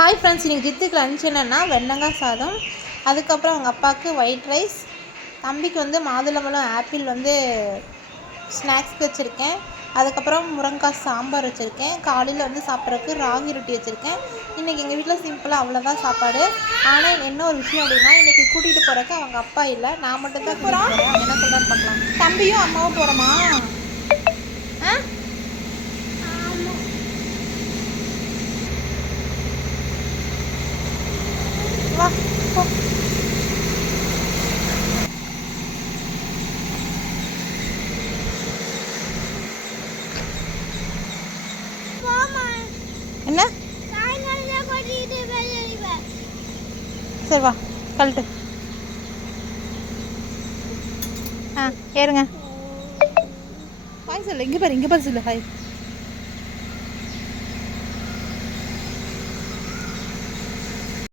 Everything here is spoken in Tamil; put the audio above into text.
ஹாய் ஃப்ரெண்ட்ஸ், இன்றைக்கி ஜித்துக்கு லன்ச் என்னென்னா வெண்டங்காய் சாதம், அதுக்கப்புறம் அவங்க அப்பாவுக்கு ஒயிட் ரைஸ், தம்பிக்கு மாதுளம்பழம் ஆப்பிள் ஸ்நாக்ஸ்க்கு வச்சுருக்கேன். அதுக்கப்புறம் முருங்கைக்காய் சாம்பார் வச்சுருக்கேன். காலையில் சாப்பிட்றதுக்கு ராகி ரொட்டி வச்சுருக்கேன். இன்றைக்கி எங்கள் வீட்டில் சிம்பிளாக அவ்வளோதான் சாப்பாடு. ஆனால் என்ன ஒரு விஷயம் அப்படின்னா, இன்றைக்கி கூட்டிகிட்டு போகிறக்கு அவங்க அப்பா இல்லை, நான் மட்டும்தான் கூட்டிகிட்டு போகிறேன். அவங்க என்ன சொல்கிறான்னு பார்க்கலாம். தம்பியும் அம்மாவும் போகிறோமா? என்ன சரி வா கழட்டு. ஏறுங்க. ஹாய் சொல்லு, இங்கே பாரு சொல்லு ஹாய்.